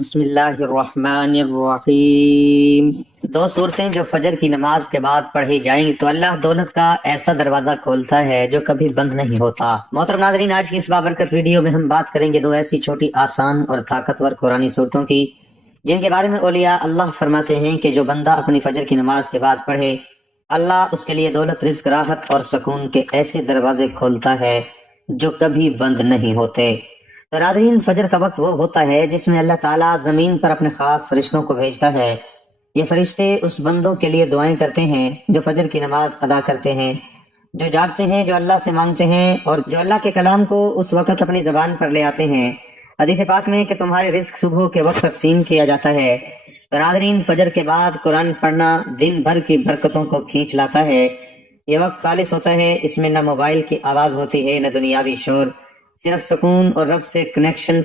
بسم اللہ الرحمن الرحیم۔ دو صورتیں جو فجر کی نماز کے بعد پڑھی جائیں تو اللہ دولت کا ایسا دروازہ کھولتا ہے جو کبھی بند نہیں ہوتا۔ محترم ناظرین، آج کی اس بابرکت ویڈیو میں ہم بات کریں گے دو ایسی چھوٹی آسان اور طاقتور قرآنی صورتوں کی جن کے بارے میں اولیاء اللہ فرماتے ہیں کہ جو بندہ اپنی فجر کی نماز کے بعد پڑھے اللہ اس کے لیے دولت، رزق، راحت اور سکون کے ایسے دروازے کھولتا ہے جو کبھی بند نہیں ہوتے۔ تو ناظرین، فجر کا وقت وہ ہوتا ہے جس میں اللہ تعالیٰ زمین پر اپنے خاص فرشتوں کو بھیجتا ہے۔ یہ فرشتے اس بندوں کے لیے دعائیں کرتے ہیں جو فجر کی نماز ادا کرتے ہیں، جو جاگتے ہیں، جو اللہ سے مانگتے ہیں اور جو اللہ کے کلام کو اس وقت اپنی زبان پر لے آتے ہیں۔ حدیث پاک میں کہ تمہارے رزق صبح کے وقت تقسیم کیا جاتا ہے۔ تو ناظرین، فجر کے بعد قرآن پڑھنا دن بھر کی برکتوں کو کھینچ لاتا ہے۔ یہ وقت خالص ہوتا ہے، اس میں نہ موبائل کی آواز ہوتی ہے نہ دنیاوی شور، صرف سکون اور رب سے کنیکشن۔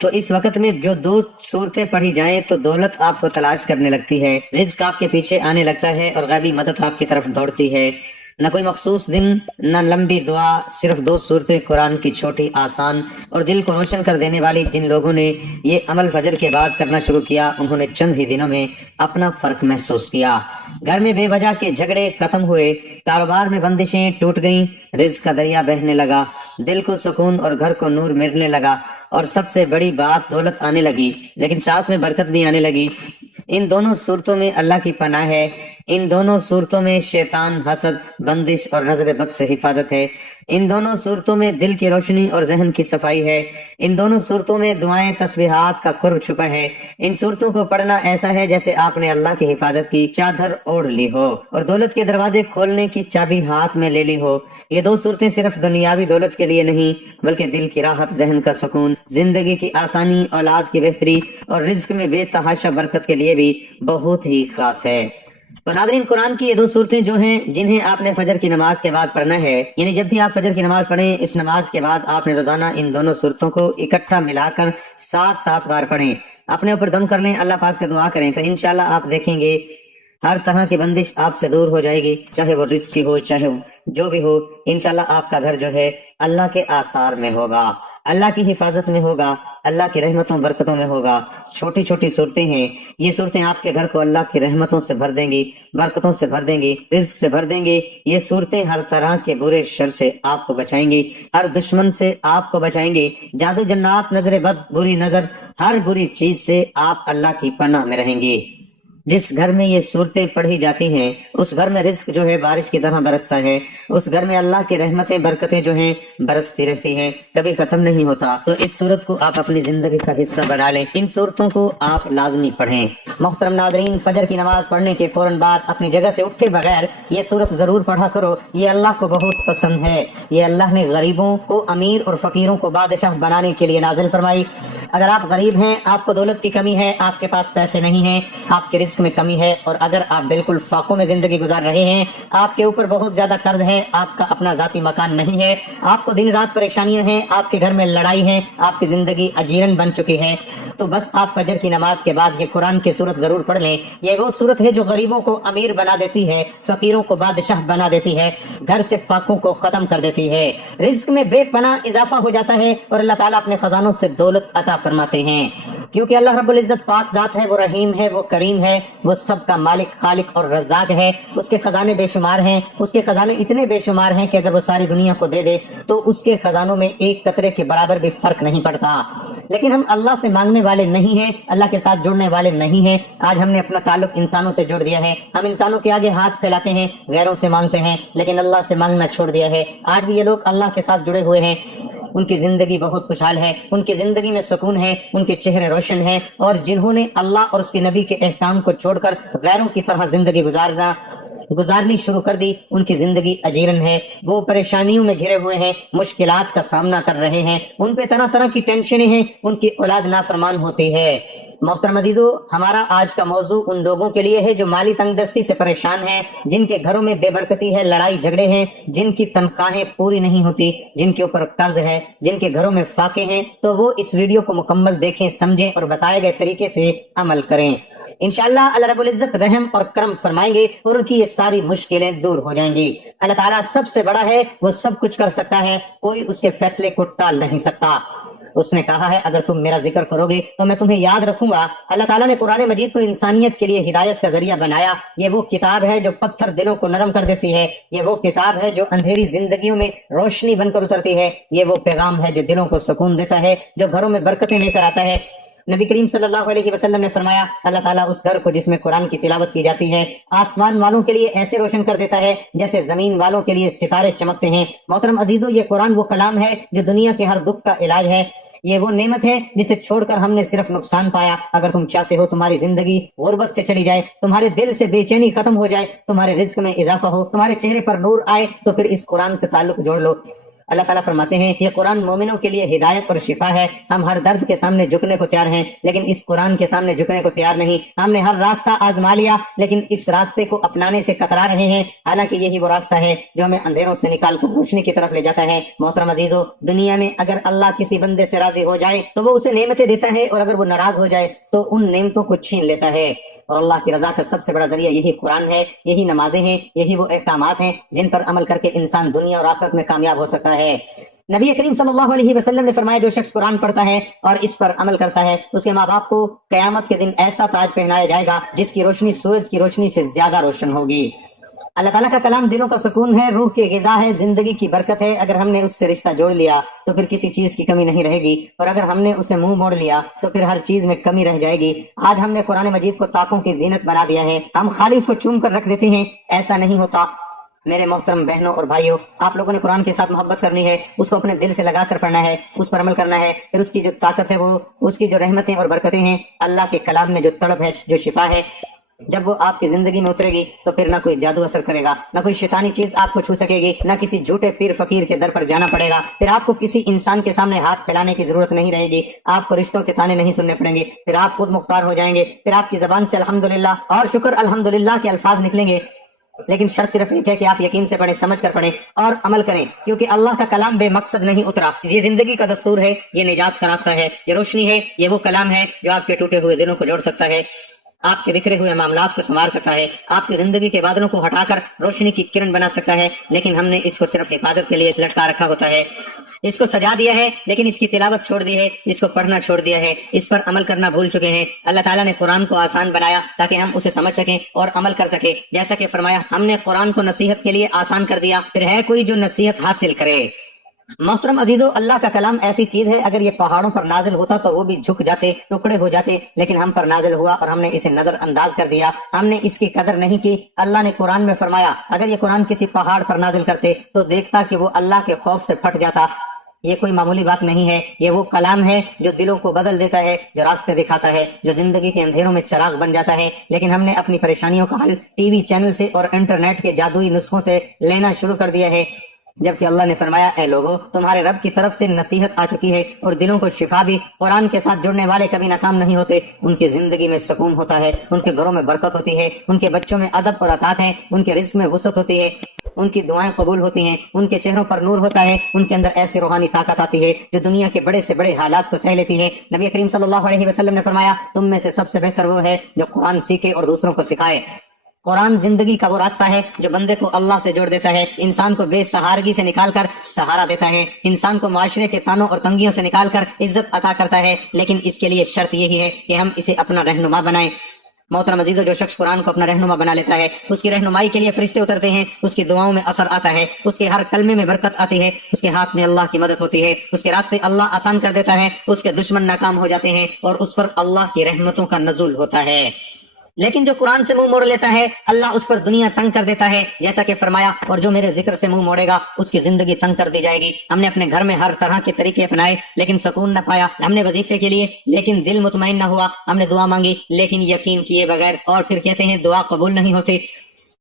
تو اس وقت میں جو دو صورتیں پڑھی جائیں تو دولت آپ کو تلاش کرنے لگتی ہے، رزق آپ کے پیچھے آنے لگتا ہے اور غیبی مدد آپ کی طرف دوڑتی ہے۔ نہ کوئی مخصوص دن، نہ لمبی دعا، صرف دو صورتیں قرآن کی چھوٹی، آسان اور دل کو روشن کر دینے والی۔ جن لوگوں نے یہ عمل فجر کے بعد کرنا شروع کیا انہوں نے چند ہی دنوں میں اپنا فرق محسوس کیا۔ گھر میں بے وجہ کے جھگڑے ختم ہوئے، کاروبار میں بندشیں ٹوٹ گئیں، رزق کا دریا بہنے لگا، دل کو سکون اور گھر کو نور ملنے لگا، اور سب سے بڑی بات دولت آنے لگی، لیکن ساتھ میں برکت بھی آنے لگی۔ ان دونوں صورتوں میں اللہ کی پناہ ہے، ان دونوں صورتوں میں شیطان، حسد، بندش اور نظر بد سے حفاظت ہے، ان دونوں صورتوں میں دل کی روشنی اور ذہن کی صفائی ہے، ان دونوں صورتوں میں دعائیں، تسبیحات کا قرب چھپا ہے۔ ان صورتوں کو پڑھنا ایسا ہے جیسے آپ نے اللہ کی حفاظت کی چادر اوڑھ لی ہو اور دولت کے دروازے کھولنے کی چابی ہاتھ میں لے لی ہو۔ یہ دو صورتیں صرف دنیاوی دولت کے لیے نہیں بلکہ دل کی راحت، ذہن کا سکون، زندگی کی آسانی، اولاد کی بہتری اور رزق میں بے تحاشا برکت کے لیے بھی بہت ہی خاص ہے۔ تو ناظرین، قرآن کی یہ دو صورتیں جو ہیں جنہیں آپ نے فجر کی نماز کے بعد پڑھنا ہے، یعنی جب بھی آپ فجر کی نماز پڑھیں اس نماز کے بعد آپ نے روزانہ ان دونوں صورتوں کو اکٹھا ملا کر 7 بار پڑھیں۔ اپنے اوپر دم کر لیں، اللہ پاک سے دعا کریں، تو انشاءاللہ آپ دیکھیں گے ہر طرح کی بندش آپ سے دور ہو جائے گی، چاہے وہ رزق کی ہو، چاہے جو بھی ہو۔ انشاءاللہ آپ کا گھر جو ہے اللہ کے آثار میں ہوگا، اللہ کی حفاظت میں ہوگا، اللہ کی رحمتوں برکتوں میں ہوگا۔ چھوٹی چھوٹی صورتیں ہیں، یہ صورتیں آپ کے گھر کو اللہ کی رحمتوں سے بھر دیں گی، برکتوں سے بھر دیں گی، رزق سے بھر دیں گی۔ یہ صورتیں ہر طرح کے برے شر سے آپ کو بچائیں گی، ہر دشمن سے آپ کو بچائیں گی، جادو، جنات، نظر بد، بری نظر، ہر بری چیز سے آپ اللہ کی پناہ میں رہیں گی۔ جس گھر میں یہ صورتیں پڑھی جاتی ہیں اس گھر میں رزق جو ہے بارش کی طرح برستا ہے، اس گھر میں اللہ کی رحمتیں، برکتیں جو ہیں برستی رہتی ہیں، کبھی ختم نہیں ہوتا۔ تو اس صورت کو آپ اپنی زندگی کا حصہ بنا لیں، ان صورتوں کو آپ لازمی پڑھیں۔ محترم ناظرین، فجر کی نماز پڑھنے کے فوراً بعد اپنی جگہ سے اٹھے بغیر یہ صورت ضرور پڑھا کرو، یہ اللہ کو بہت پسند ہے۔ یہ اللہ نے غریبوں کو امیر اور فقیروں کو بادشاہ بنانے کے لیے نازل فرمائی۔ اگر آپ غریب ہیں، آپ کو دولت کی کمی ہے، آپ کے پاس پیسے نہیں ہیں، آپ کے رزق میں کمی ہے، اور اگر آپ بالکل فاقوں میں زندگی گزار رہے ہیں، آپ کے اوپر بہت زیادہ قرض ہے، آپ کا اپنا ذاتی مکان نہیں ہے، آپ کو دن رات پریشانیاں ہیں، آپ کے گھر میں لڑائی ہے، آپ کی زندگی اجیرن بن چکی ہے، تو بس آپ فجر کی نماز کے بعد یہ قرآن کی صورت ضرور پڑھ لیں۔ یہ وہ صورت ہے جو غریبوں کو امیر بنا دیتی ہے، فقیروں کو بادشاہ بنا دیتی ہے، گھر سے فاقوں کو ختم کر دیتی ہے، رزق میں بے پناہ اضافہ ہو جاتا ہے، اور اللہ تعالیٰ اپنے خزانوں سے دولت عطا فرماتے ہیں۔ کیونکہ اللہ رب العزت پاک ذات ہے، وہ رحیم ہے، وہ کریم ہے، وہ سب کا مالک، خالق اور رزاق ہے۔ اس کے خزانے بے شمار ہیں، اس کے خزانے اتنے بے شمار ہیں کہ اگر وہ ساری دنیا کو دے دے تو اس کے خزانوں میں ایک قطرے کے برابر بھی فرق نہیں پڑتا۔ لیکن ہم اللہ سے مانگنے والے نہیں ہیں، اللہ کے ساتھ جڑنے والے نہیں ہیں۔ آج ہم نے اپنا تعلق انسانوں سے جوڑ دیا ہے، ہم انسانوں کے آگے ہاتھ پھیلاتے ہیں، غیروں سے مانگتے ہیں، لیکن اللہ سے مانگنا چھوڑ دیا ہے۔ آج بھی یہ لوگ اللہ کے ساتھ جڑے ہوئے ہیں، ان کی زندگی بہت خوشحال ہے، ان کی زندگی میں سکون ہے، ان کے چہرے روشن ہیں، اور جنہوں نے اللہ اور اس کے نبی کے احکام کو چھوڑ کر غیروں کی طرح زندگی گزارنی شروع کر دی، ان کی زندگی اجیرن ہے، وہ پریشانیوں میں گھرے ہوئے ہیں، مشکلات کا سامنا کر رہے ہیں، ان پہ طرح طرح کی ٹینشنیں ہیں، ان کی اولاد نافرمان ہوتی ہے۔ محترم عزیزو، ہمارا آج کا موضوع ان لوگوں کے لیے ہے جو مالی تنگ دستی سے پریشان ہیں، جن کے گھروں میں بے برکتی ہے، لڑائی جھگڑے ہیں، جن کی تنخواہیں پوری نہیں ہوتی، جن کے اوپر قرض ہے، جن کے گھروں میں فاقے ہیں، تو وہ اس ویڈیو کو مکمل دیکھیں، سمجھیں اور بتائے گئے طریقے سے عمل کریں۔ انشاءاللہ اللہ رب العزت رحم اور کرم فرمائیں گے اور ان کی یہ ساری مشکلیں دور ہو جائیں گی۔ اللہ تعالیٰ سب سے بڑا ہے، وہ سب کچھ کر سکتا ہے، کوئی اس کے فیصلے کو ٹال نہیں سکتا۔ اس نے کہا ہے اگر تم میرا ذکر کرو گے تو میں تمہیں یاد رکھوں گا۔ اللہ تعالیٰ نے قرآن مجید کو انسانیت کے لیے ہدایت کا ذریعہ بنایا۔ یہ وہ کتاب ہے جو پتھر دلوں کو نرم کر دیتی ہے، یہ وہ کتاب ہے جو اندھیری زندگیوں میں روشنی بن کر اترتی ہے، یہ وہ پیغام ہے جو دلوں کو سکون دیتا ہے، جو گھروں میں برکتیں لے کر آتا ہے۔ نبی کریم صلی اللہ علیہ وسلم نے فرمایا اللہ تعالیٰ اس گھر کو جس میں قرآن کی تلاوت کی جاتی ہے آسمان والوں کے لیے ایسے روشن کر دیتا ہے جیسے زمین والوں کے لیے ستارے چمکتے ہیں۔ محترم عزیزو، یہ قرآن وہ کلام ہے جو دنیا کے ہر دکھ کا علاج ہے، یہ وہ نعمت ہے جسے چھوڑ کر ہم نے صرف نقصان پایا۔ اگر تم چاہتے ہو تمہاری زندگی غربت سے چلی جائے، تمہارے دل سے بے چینی ختم ہو جائے، تمہارے رزق میں اضافہ ہو، تمہارے چہرے پر نور آئے، تو پھر اس قرآن سے تعلق جوڑ لو۔ اللہ تعالیٰ فرماتے ہیں یہ قرآن مومنوں کے لیے ہدایت اور شفا ہے۔ ہم ہر درد کے سامنے جھکنے کو تیار ہیں لیکن اس قرآن کے سامنے جھکنے کو تیار نہیں۔ ہم نے ہر راستہ آزما لیا لیکن اس راستے کو اپنانے سے کترا رہے ہیں، حالانکہ یہی وہ راستہ ہے جو ہمیں اندھیروں سے نکال کر روشنی کی طرف لے جاتا ہے۔ محترم عزیزو، دنیا میں اگر اللہ کسی بندے سے راضی ہو جائے تو وہ اسے نعمتیں دیتا ہے، اور اگر وہ ناراض ہو جائے تو ان نعمتوں کو چھین لیتا ہے۔ اور اللہ کی رضا کا سب سے بڑا ذریعہ یہی قرآن ہے، یہی نمازیں ہیں، یہی وہ احکامات ہیں جن پر عمل کر کے انسان دنیا اور آخرت میں کامیاب ہو سکتا ہے۔ نبی کریم صلی اللہ علیہ وسلم نے فرمایا جو شخص قرآن پڑھتا ہے اور اس پر عمل کرتا ہے اس کے ماں باپ کو قیامت کے دن ایسا تاج پہنایا جائے گا جس کی روشنی سورج کی روشنی سے زیادہ روشن ہوگی۔ اللہ تعالیٰ کا کلام دلوں کا سکون ہے، روح کی غذا ہے، زندگی کی برکت ہے۔ اگر ہم نے اس سے رشتہ جوڑ لیا تو پھر کسی چیز کی کمی نہیں رہے گی، اور اگر ہم نے اسے منہ موڑ لیا تو پھر ہر چیز میں کمی رہ جائے گی۔ آج ہم نے قرآن مجید کو طاقوں کی زینت بنا دیا ہے، ہم خالی اس کو چوم کر رکھ دیتے ہیں، ایسا نہیں ہوتا۔ میرے محترم بہنوں اور بھائیوں، آپ لوگوں نے قرآن کے ساتھ محبت کرنی ہے، اس کو اپنے دل سے لگا کر پڑھنا ہے، اس پر عمل کرنا ہے، پھر اس کی جو طاقت ہے، وہ اس کی جو رحمتیں اور برکتیں ہیں، اللہ کے کلام میں جو تڑپ ہے، جو شفا ہے، جب وہ آپ کی زندگی میں اترے گی تو پھر نہ کوئی جادو اثر کرے گا، نہ کوئی شیطانی چیز آپ کو چھو سکے گی، نہ کسی جھوٹے پیر فقیر کے در پر جانا پڑے گا، پھر آپ کو کسی انسان کے سامنے ہاتھ پھیلانے کی ضرورت نہیں رہے گی، آپ کو رشتوں کے تانے نہیں سننے پڑیں گے، پھر آپ خود مختار ہو جائیں گے، پھر آپ کی زبان سے الحمدللہ اور شکر الحمدللہ کے الفاظ نکلیں گے۔ لیکن شرط صرف ایک ہے کہ آپ یقین سے پڑھیں، سمجھ کر پڑھیں اور عمل کریں، کیونکہ اللہ کا کلام بے مقصد نہیں اترا، یہ زندگی کا دستور ہے، یہ نجات کا راستہ ہے، یہ روشنی ہے، یہ وہ کلام ہے جو آپ کے ٹوٹے ہوئے دلوں کو جوڑ سکتا ہے، آپ کے بکھرے ہوئے معاملات کو سنوار سکتا ہے، آپ کی زندگی کے بادلوں کو ہٹا کر روشنی کی کرن بنا سکتا ہے۔ لیکن ہم نے اس کو صرف حفاظت کے لیے لٹکا رکھا ہوتا ہے، اس کو سجا دیا ہے لیکن اس کی تلاوت چھوڑ دی ہے، اس کو پڑھنا چھوڑ دیا ہے، اس پر عمل کرنا بھول چکے ہیں۔ اللہ تعالیٰ نے قرآن کو آسان بنایا تاکہ ہم اسے سمجھ سکیں اور عمل کر سکیں، جیسا کہ فرمایا ہم نے قرآن کو نصیحت کے لیے آسان کر دیا، پھر ہے کوئی جو نصیحت حاصل کرے۔ محترم عزیزو، اللہ کا کلام ایسی چیز ہے اگر یہ پہاڑوں پر نازل ہوتا تو وہ بھی جھک جاتے، ٹکڑے ہو جاتے، لیکن ہم پر نازل ہوا اور ہم نے اسے نظر انداز کر دیا، ہم نے اس کی قدر نہیں کی۔ اللہ نے قرآن میں فرمایا اگر یہ قرآن کسی پہاڑ پر نازل کرتے تو دیکھتا کہ وہ اللہ کے خوف سے پھٹ جاتا۔ یہ کوئی معمولی بات نہیں ہے، یہ وہ کلام ہے جو دلوں کو بدل دیتا ہے، جو راستے دکھاتا ہے، جو زندگی کے اندھیروں میں چراغ بن جاتا ہے۔ لیکن ہم نے اپنی پریشانیوں کا حل ٹی وی چینل سے اور انٹرنیٹ کے جادوئی نسخوں سے لینا شروع کر دیا ہے، جبکہ اللہ نے فرمایا اے لوگو تمہارے رب کی طرف سے نصیحت آ چکی ہے اور دلوں کو شفا بھی۔ قرآن کے ساتھ جڑنے والے کبھی ناکام نہیں ہوتے، ان کی زندگی میں سکون ہوتا ہے، ان کے گھروں میں برکت ہوتی ہے، ان کے بچوں میں ادب اور اطاعت ہے، ان کے رزق میں وسعت ہوتی ہے، ان کی دعائیں قبول ہوتی ہیں، ان کے چہروں پر نور ہوتا ہے، ان کے اندر ایسی روحانی طاقت آتی ہے جو دنیا کے بڑے سے بڑے حالات کو سہ لیتی ہے۔ نبی کریم صلی اللہ علیہ وسلم نے فرمایا تم میں سے سب سے بہتر وہ ہے جو قرآن سیکھے اور دوسروں کو سکھائے۔ قرآن زندگی کا وہ راستہ ہے جو بندے کو اللہ سے جوڑ دیتا ہے، انسان کو بے سہارگی سے نکال کر سہارا دیتا ہے، انسان کو معاشرے کے تانوں اور تنگیوں سے نکال کر عزت عطا کرتا ہے، لیکن اس کے لیے شرط یہی ہے کہ ہم اسے اپنا رہنما بنائیں۔ محترم عزیزو، جو شخص قرآن کو اپنا رہنما بنا لیتا ہے اس کی رہنمائی کے لیے فرشتے اترتے ہیں، اس کی دعاؤں میں اثر آتا ہے، اس کے ہر کلمے میں برکت آتی ہے، اس کے ہاتھ میں اللہ کی مدد ہوتی ہے، اس کے راستے اللہ آسان کر دیتا ہے، اس کے دشمن ناکام ہو جاتے ہیں اور اس پر اللہ کی رحمتوں کا نزول ہوتا ہے۔ لیکن جو قرآن سے منہ موڑ لیتا ہے اللہ اس پر دنیا تنگ کر دیتا ہے، جیسا کہ فرمایا اور جو میرے ذکر سے منہ موڑے گا اس کی زندگی تنگ کر دی جائے گی۔ ہم نے اپنے گھر میں ہر طرح کے طریقے اپنائے لیکن سکون نہ پایا، ہم نے وظیفے کے لیے لیکن دل مطمئن نہ ہوا، ہم نے دعا مانگی لیکن یقین کیے بغیر، اور پھر کہتے ہیں دعا قبول نہیں ہوتی۔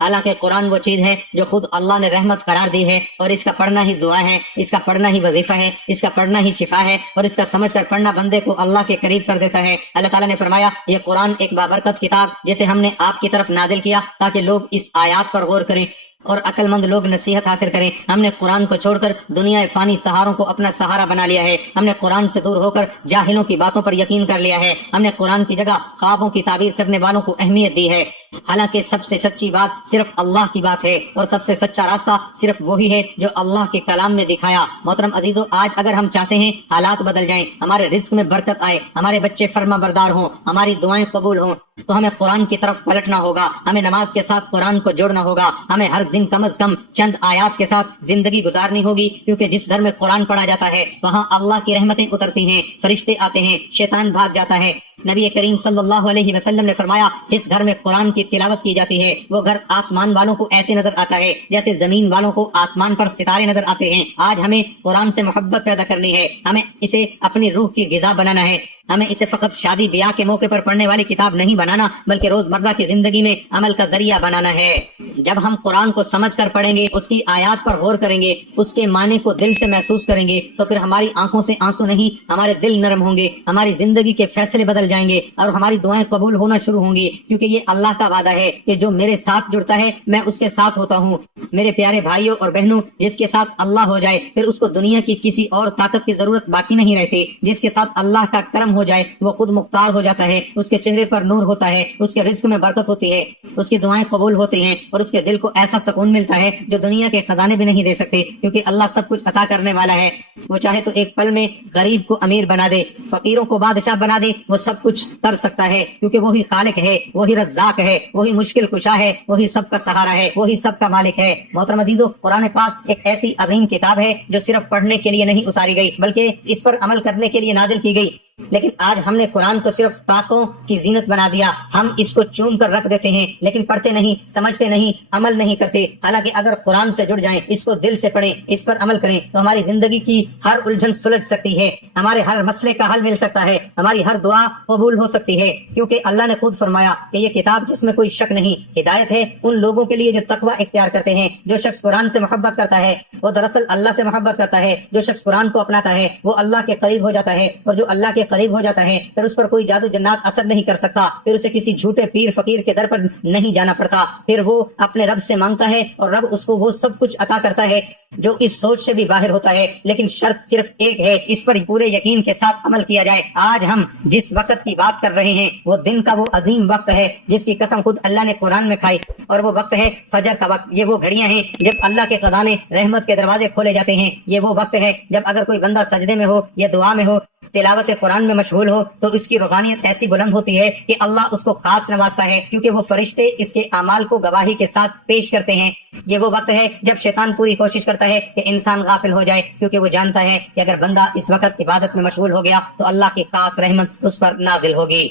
حالانکہ قرآن وہ چیز ہے جو خود اللہ نے رحمت قرار دی ہے، اور اس کا پڑھنا ہی دعا ہے، اس کا پڑھنا ہی وظیفہ ہے، اس کا پڑھنا ہی شفا ہے، اور اس کا سمجھ کر پڑھنا بندے کو اللہ کے قریب کر دیتا ہے۔ اللہ تعالیٰ نے فرمایا یہ قرآن ایک بابرکت کتاب جسے ہم نے آپ کی طرف نازل کیا تاکہ لوگ اس آیات پر غور کریں اور عقل مند لوگ نصیحت حاصل کریں۔ ہم نے قرآن کو چھوڑ کر دنیا فانی سہاروں کو اپنا سہارا بنا لیا ہے، ہم نے قرآن سے دور ہو کر جاہلوں کی باتوں پر یقین کر لیا ہے، ہم نے قرآن کی جگہ خوابوں کی تعبیر کرنے والوں کو اہمیت دی ہے۔ حالانکہ سب سے سچی بات صرف اللہ کی بات ہے اور سب سے سچا راستہ صرف وہی ہے جو اللہ کے کلام نے دکھایا۔ محترم عزیزو، آج اگر ہم چاہتے ہیں حالات بدل جائیں، ہمارے رزق میں برکت آئے، ہمارے بچے فرما بردار ہوں، ہماری دعائیں قبول ہوں، تو ہمیں قرآن کی طرف پلٹنا ہوگا، ہمیں نماز کے ساتھ قرآن کو جوڑنا ہوگا، ہمیں ہر دن کم از کم چند آیات کے ساتھ زندگی گزارنی ہوگی، کیونکہ جس گھر میں قرآن پڑھا جاتا ہے وہاں اللہ کی رحمتیں اترتی ہیں، فرشتے آتے ہیں، شیطان بھاگ جاتا ہے۔ نبی کریم صلی اللہ علیہ وسلم نے فرمایا، جس گھر میں قرآن کی تلاوت کی جاتی ہے وہ گھر آسمان والوں کو ایسے نظر آتا ہے جیسے زمین والوں کو آسمان پر ستارے نظر آتے ہیں۔ آج ہمیں قرآن سے محبت پیدا کرنی ہے، ہمیں اسے اپنی روح کی غذا بنانا ہے، ہمیں اسے فقط شادی بیاہ کے موقع پر پڑھنے والی کتاب نہیں بنانا بلکہ روزمرہ کی زندگی میں عمل کا ذریعہ بنانا ہے۔ جب ہم قرآن کو سمجھ کر پڑھیں گے، اس کی آیات پر غور کریں گے، اس کے معنی کو دل سے محسوس کریں گے، تو پھر ہماری آنکھوں سے آنسو نہیں، ہمارے دل نرم ہوں گے، ہماری زندگی کے فیصلے بدل جائیں گے اور ہماری دعائیں قبول ہونا شروع ہوں گی، کیونکہ یہ اللہ کا وعدہ ہے کہ جو میرے ساتھ جڑتا ہے میں اس کے ساتھ ہوتا ہوں۔ میرے پیارے بھائیوں اور بہنوں، جس کے ساتھ اللہ ہو جائے پھر اس کو دنیا کی کسی اور طاقت کی ضرورت باقی نہیں رہتی۔ جس کے ساتھ اللہ کا کرم ہو جائے وہ خود مختار ہو جاتا ہے، اس کے چہرے پر نور ہوتا ہے، اس کے رزق میں برکت ہوتی ہے، اس کی دعائیں قبول ہوتی ہیں اور اس کے دل کو ایسا سکون ملتا ہے جو دنیا کے خزانے بھی نہیں دے سکتے، کیونکہ اللہ سب کچھ عطا کرنے والا ہے۔ وہ چاہے تو ایک پل میں غریب کو امیر بنا دے، فقیروں کو بادشاہ بنا دے، وہ سب کچھ کر سکتا ہے، کیونکہ وہی خالق ہے، وہی رزاق ہے، وہی مشکل کشا ہے، وہی سب کا سہارا ہے، وہی سب کا مالک ہے۔ محترم عزیزو، قرآن پاک ایک ایسی عظیم کتاب ہے جو صرف پڑھنے کے لیے نہیں اتاری گئی بلکہ اس پر عمل کرنے کے لیے نازل کی گئی، لیکن آج ہم نے قرآن کو صرف طاقتوں کی زینت بنا دیا۔ ہم اس کو چوم کر رکھ دیتے ہیں لیکن پڑھتے نہیں، سمجھتے نہیں، عمل نہیں کرتے۔ حالانکہ اگر قرآن سے جڑ جائیں، اس کو دل سے پڑھیں، اس پر عمل کریں تو ہماری زندگی کی ہر الجھن سلجھ سکتی ہے، ہمارے ہر مسئلے کا حل مل سکتا ہے، ہماری ہر دعا قبول ہو سکتی ہے، کیونکہ اللہ نے خود فرمایا کہ یہ کتاب جس میں کوئی شک نہیں ہدایت ہے ان لوگوں کے لیے جو تقوی اختیار کرتے ہیں۔ جو شخص قرآن سے محبت کرتا ہے وہ دراصل اللہ سے محبت کرتا ہے۔ جو شخص قرآن کو اپناتا ہے وہ اللہ کے قریب ہو جاتا ہے، اور جو اللہ کے قریب ہو جاتا ہے پھر اس پر کوئی جادو جنات اثر نہیں کر سکتا، پھر اسے کسی جھوٹے پیر فقیر کے در پر نہیں جانا پڑتا، پھر وہ اپنے رب سے مانگتا ہے اور رب اس کو وہ سب کچھ عطا کرتا ہے جو اس سوچ سے بھی باہر ہوتا ہے۔ لیکن شرط صرف ایک ہے، اس پر پورے یقین کے ساتھ عمل کیا جائے۔ آج ہم جس وقت کی بات کر رہے ہیں وہ دن کا وہ عظیم وقت ہے جس کی قسم خود اللہ نے قرآن میں کھائی، اور وہ وقت ہے فجر کا وقت۔ یہ وہ گھڑیاں ہیں جب اللہ کے خزانے رحمت کے دروازے کھولے جاتے ہیں۔ یہ وہ وقت ہے جب اگر کوئی بندہ سجدے میں ہو یا دعا میں ہو، تلاوت قرآن میں مشغول ہو تو اس کی روحانیت ایسی بلند ہوتی ہے کہ اللہ اس کو خاص نوازتا ہے، کیونکہ وہ فرشتے اس کے اعمال کو گواہی کے ساتھ پیش کرتے ہیں۔ یہ وہ وقت ہے جب شیطان پوری کوشش کرتا ہے کہ انسان غافل ہو جائے، کیونکہ وہ جانتا ہے کہ اگر بندہ اس وقت عبادت میں مشغول ہو گیا تو اللہ کی خاص رحمت اس پر نازل ہوگی۔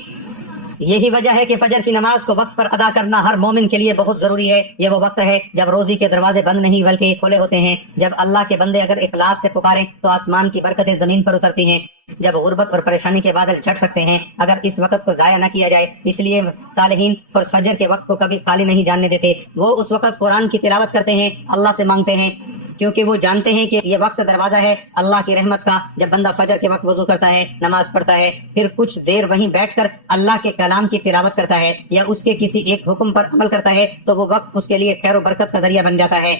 یہی وجہ ہے کہ فجر کی نماز کو وقت پر ادا کرنا ہر مومن کے لیے بہت ضروری ہے۔ یہ وہ وقت ہے جب روزی کے دروازے بند نہیں بلکہ کھلے ہوتے ہیں، جب اللہ کے بندے اگر اخلاص سے پکاریں تو آسمان کی برکتیں زمین پر اترتی ہیں، جب غربت اور پریشانی کے بادل چھٹ سکتے ہیں اگر اس وقت کو ضائع نہ کیا جائے۔ اس لیے صالحین اور فجر کے وقت کو کبھی خالی نہیں جاننے دیتے، وہ اس وقت قرآن کی تلاوت کرتے ہیں، اللہ سے مانگتے ہیں، کیونکہ وہ جانتے ہیں کہ یہ وقت دروازہ ہے اللہ کی رحمت کا۔ جب بندہ فجر کے وقت وضو کرتا ہے، نماز پڑھتا ہے، پھر کچھ دیر وہیں بیٹھ کر اللہ کے کلام کی تلاوت کرتا ہے یا اس کے کسی ایک حکم پر عمل کرتا ہے تو وہ وقت اس کے لیے خیر و برکت کا ذریعہ بن جاتا ہے۔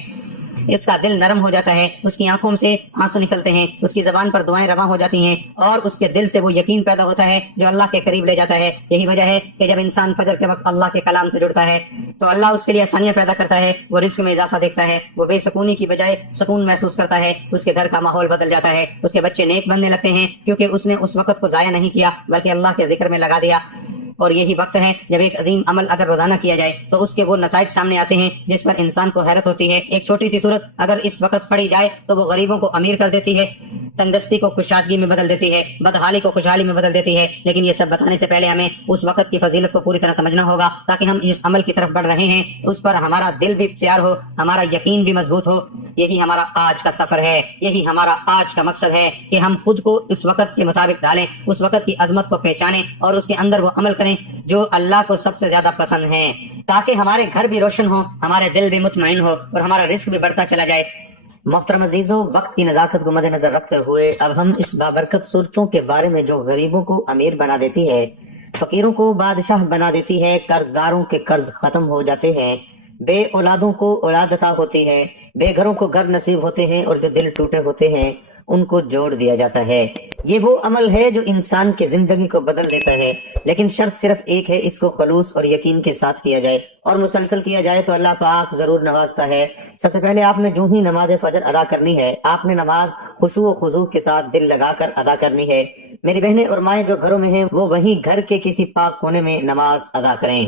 اس کا دل نرم ہو جاتا ہے، اس کی آنکھوں سے آنسو نکلتے ہیں، اس کی زبان پر دعائیں رواں ہو جاتی ہیں اور اس کے دل سے وہ یقین پیدا ہوتا ہے جو اللہ کے قریب لے جاتا ہے۔ یہی وجہ ہے کہ جب انسان فجر کے وقت اللہ کے کلام سے جڑتا ہے تو اللہ اس کے لیے آسانیاں پیدا کرتا ہے، وہ رزق میں اضافہ دیکھتا ہے، وہ بے سکونی کی بجائے سکون محسوس کرتا ہے، اس کے گھر کا ماحول بدل جاتا ہے، اس کے بچے نیک بننے لگتے ہیں کیونکہ اس نے اس وقت کو ضائع نہیں کیا بلکہ اللہ کے ذکر میں لگا دیا۔ اور یہی وقت ہے جب ایک عظیم عمل اگر روزانہ کیا جائے تو اس کے وہ نتائج سامنے آتے ہیں جس پر انسان کو حیرت ہوتی ہے۔ ایک چھوٹی سی صورت اگر اس وقت پڑھی جائے تو وہ غریبوں کو امیر کر دیتی ہے، تندرستی کو کشادگی میں بدل دیتی ہے، بدحالی کو خوشحالی میں بدل دیتی ہے۔ لیکن یہ سب بتانے سے پہلے ہمیں اس وقت کی فضیلت کو پوری طرح سمجھنا ہوگا تاکہ ہم جس عمل کی طرف بڑھ رہے ہیں اس پر ہمارا دل بھی تیار ہو، ہمارا یقین بھی مضبوط ہو۔ یہی ہمارا آج کا سفر ہے، یہی ہمارا آج کا مقصد ہے کہ ہم خود کو اس وقت کے مطابق ڈالیں، اس وقت کی عظمت کو پہچانیں اور اس کے اندر وہ عمل کریں جو اللہ کو سب سے زیادہ پسند ہیں، تاکہ ہمارے گھر بھی روشن ہو، ہمارے دل بھی مطمئن ہو اور ہمارا رزق بھی بڑھتا چلا جائے۔ محترم عزیزو، وقت کی نزاکت کو مد نظر رکھتے ہوئے اب ہم اس بابرکت صورتوں کے بارے میں جو غریبوں کو امیر بنا دیتی ہے، فقیروں کو بادشاہ بنا دیتی ہے، قرض داروں کے قرض ختم ہو جاتے ہیں، بے اولادوں کو اولاد عطا ہوتی ہے، بے گھروں کو گھر نصیب ہوتے ہیں اور جو دل ٹوٹے ہوتے ہیں ان کو جوڑ دیا جاتا ہے۔ یہ وہ عمل ہے جو انسان کی زندگی کو بدل دیتا ہے، لیکن شرط صرف ایک ہے، اس کو خلوص اور یقین کے ساتھ کیا جائے اور مسلسل کیا جائے تو اللہ پاک ضرور نوازتا ہے۔ سب سے پہلے آپ نے جو ہی نماز فجر ادا کرنی ہے، آپ نے نماز خشوع و خضوع کے ساتھ دل لگا کر ادا کرنی ہے۔ میری بہنیں اور مائیں جو گھروں میں ہیں وہ وہیں گھر کے کسی پاک کونے میں نماز ادا کریں،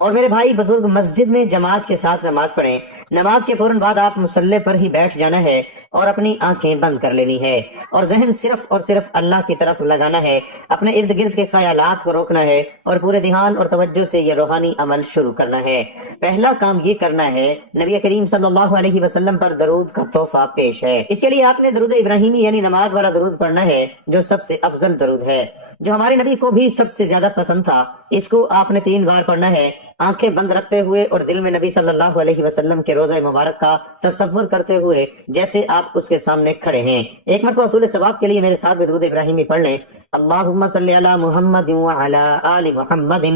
اور میرے بھائی بزرگ مسجد میں جماعت کے ساتھ نماز پڑھیں۔ نماز کے فوراً بعد آپ مصلی پر ہی بیٹھ جانا ہے اور اپنی آنکھیں بند کر لینی ہے، اور ذہن صرف اور صرف اللہ کی طرف لگانا ہے، اپنے ارد گرد کے خیالات کو روکنا ہے اور پورے دھیان اور توجہ سے یہ روحانی عمل شروع کرنا ہے۔ پہلا کام یہ کرنا ہے، نبی کریم صلی اللہ علیہ وسلم پر درود کا تحفہ پیش ہے۔ اس کے لیے آپ نے درود ابراہیمی یعنی نماز والا درود پڑھنا ہے، جو سب سے افضل درود ہے، جو ہمارے نبی کو بھی سب سے زیادہ پسند تھا۔ اس کو آپ نے 3 بار پڑھنا ہے، آنکھیں بند رکھتے ہوئے اور دل میں نبی صلی اللہ علیہ وسلم کے روضہ مبارک کا تصور کرتے ہوئے، جیسے آپ اس کے سامنے کھڑے ہیں۔ ایک مرتبہ حصول ثواب کے لیے میرے ساتھ درود ابراہیمی پڑھ لیں۔ اللہم صلی علی محمد وعلی آل محمد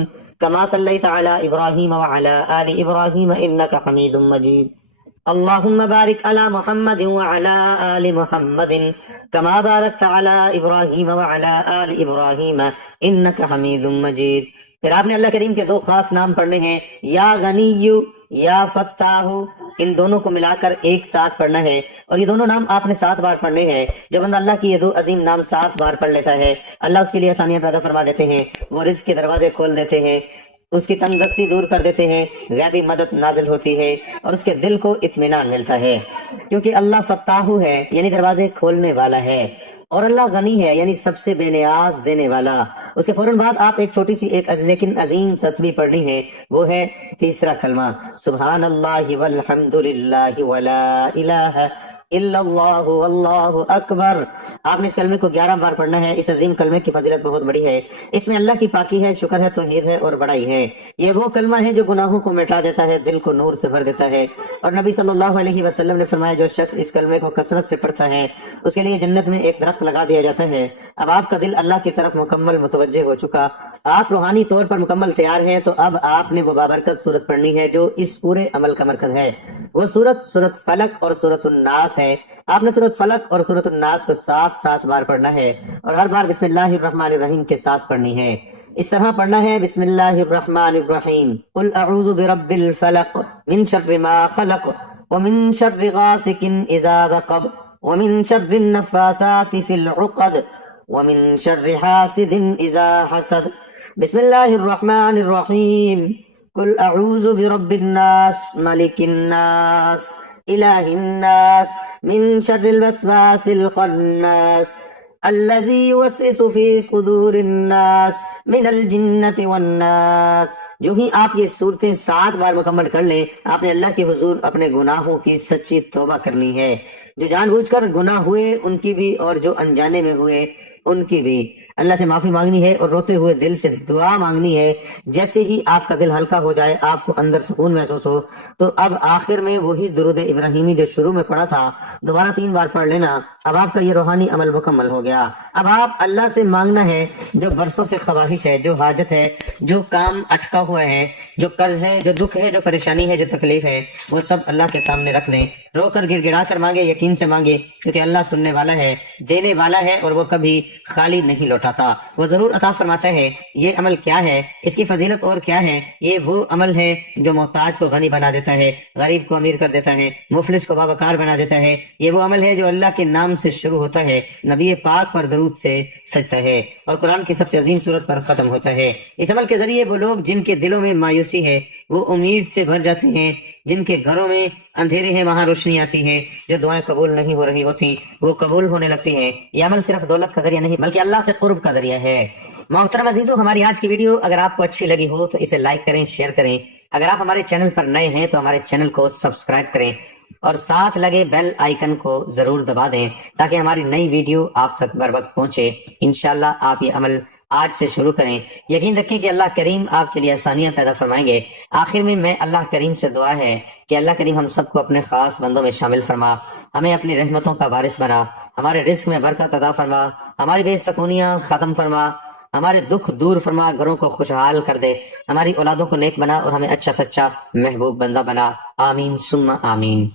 کما صلیت علی ابراہیم وعلی آل ابراہیم انک حمید مجید۔ اللہم بارک علی محمد وعلی آل محمد کما بارکت علی ابراہیم وعلی آل ابراہیم انک حمید مجید۔ پھر آپ نے اللہ کریم کے 2 خاص نام پڑھنے ہیں، یا غنی یا فتاح، ان دونوں کو ملا کر ایک ساتھ پڑھنا ہے، اور یہ دونوں نام آپ نے 7 بار پڑھنے ہیں۔ جو بندہ اللہ کی یہ 2 عظیم نام 7 بار پڑھ لیتا ہے، اللہ اس کے لیے آسانیاں پیدا فرما دیتے ہیں، وہ رزق کے دروازے کھول دیتے ہیں، اس کی تنگ دستی دور کر دیتے ہیں، غیبی مدد نازل ہوتی ہے اور اس کے دل کو اطمینان ملتا ہے، کیونکہ اللہ فتاح ہے یعنی دروازے کھولنے والا ہے، اور اللہ غنی ہے یعنی سب سے بے نیاز دینے والا۔ اس کے فوراً بعد آپ ایک چھوٹی سی لیکن عظیم تسبیح پڑھنی ہے، وہ ہے تیسرا کلمہ، سبحان اللہ والحمد للہ ولا الہ الا اللہ واللہ اکبر۔ آپ نے اس کلمے کو 11 بار پڑھنا ہے۔ اس عظیم کلمے کی فضیلت بہت بڑی ہے، اس میں اللہ کی پاکی ہے، شکر ہے، توحید ہے اور بڑائی ہے۔ یہ وہ کلمہ ہے جو گناہوں کو مٹا دیتا ہے، دل کو نور سے بھر دیتا ہے، اور نبی صلی اللہ علیہ وسلم نے فرمایا جو شخص اس کلمے کو کثرت سے پڑھتا ہے اس کے لیے جنت میں ایک درخت لگا دیا جاتا ہے۔ اب آپ کا دل اللہ کی طرف مکمل متوجہ ہو چکا، آپ روحانی طور پر مکمل تیار ہیں، تو اب آپ نے وہ بابرکت سورت پڑھنی ہے جو اس پورے عمل کا مرکز ہے۔ وہ سورت فلق اور سورت الناس ہے۔ آپ نے سورت فلق اور سورت الناس کو 7 بار پڑھنا ہے، اور ہر بار بسم اللہ الرحمن الرحیم کے ساتھ پڑھنی ہے۔ اس طرح پڑھنا ہے، بسم اللہ الرحمن الرحیم، قل اعوذ برب الفلق من شر ما خلق ومن شر غاسق اذا وقب ومن شر النفاثات في العقد ومن شر حاسد اذا حسد۔ بسم اللہ الرحمن الرحیم، قل اعوذ برب الناس ملک الناس الہ الناس من شر الوسواس الخناس الذی یوسوس فی صدور الناس من الجنۃ والناس۔ جو ہی آپ یہ صورتیں 7 بار مکمل کر لیں، آپ نے اللہ کے حضور اپنے گناہوں کی سچی توبہ کرنی ہے، جو جان بوجھ کر گناہ ہوئے ان کی بھی اور جو انجانے میں ہوئے ان کی بھی۔ اللہ سے معافی مانگنی ہے اور روتے ہوئے دل سے دعا مانگنی ہے۔ جیسے ہی آپ کا دل ہلکا ہو جائے، آپ کو اندر سکون محسوس ہو، تو اب آخر میں وہی درود ابراہیمی جو شروع میں پڑھا تھا دوبارہ 3 بار پڑھ لینا۔ اب آپ کا یہ روحانی عمل مکمل ہو گیا۔ اب آپ اللہ سے مانگنا ہے جو برسوں سے خواہش ہے، جو حاجت ہے، جو کام اٹکا ہوا ہے، جو قرض ہے، جو دکھ ہے، جو پریشانی ہے، جو تکلیف ہے، وہ سب اللہ کے سامنے رکھ دیں، رو کر گڑ گڑا کر مانگے، یقین سے مانگے، کیونکہ اللہ سننے والا ہے، دینے والا ہے، اور وہ کبھی خالی نہیں لوٹاتا، وہ ضرور عطا فرماتا ہے۔ یہ عمل کیا ہے، اس کی فضیلت اور کیا ہے؟ یہ وہ عمل ہے جو محتاج کو غنی بنا دیتا ہے، غریب کو امیر کر دیتا ہے، مفلس کو باوقار بنا دیتا ہے۔ یہ وہ عمل ہے جو اللہ کے نام سے شروع ہوتا ہے، نبی پاک پر درود سے سجتا ہے، اور قرآن کی سب سے عظیم سورت پر ختم ہوتا ہے۔ اس عمل کے ذریعے وہ لوگ جن کے دلوں میں مایوسی ہے وہ امید سے بھر جاتے ہیں، جن کے گھروں میں اندھیرے ہیں وہاں روشنی آتی ہے، جو دعائیں قبول نہیں ہو رہی ہوتی وہ قبول ہونے لگتی ہیں۔ یہ عمل صرف دولت کا ذریعہ نہیں بلکہ اللہ سے قرب کا ذریعہ ہے۔ محترم عزیزو، ہماری آج کی ویڈیو اگر آپ کو اچھی لگی ہو تو اسے لائک کریں، شیئر کریں۔ اگر آپ ہمارے چینل پر نئے ہیں تو ہمارے چینل کو سبسکرائب کریں، اور ساتھ لگے بیل آئیکن کو ضرور دبا دیں تاکہ ہماری نئی ویڈیو آپ تک بر وقت پہنچے۔ انشاءاللہ آپ یہ عمل آج سے شروع کریں، یقین رکھیں کہ اللہ کریم آپ کے لیے آسانیاں پیدا فرمائیں گے۔ آخر میں اللہ کریم سے دعا ہے کہ اللہ کریم ہم سب کو اپنے خاص بندوں میں شامل فرما، ہمیں اپنی رحمتوں کا وارث بنا، ہمارے رزق میں برکت عطا فرما، ہماری بے سکونیاں ختم فرما، ہمارے دکھ دور فرما، گھروں کو خوشحال کر دے، ہماری اولادوں کو نیک بنا، اور ہمیں اچھا سچا محبوب بندہ بنا۔ آمین ثم آمین۔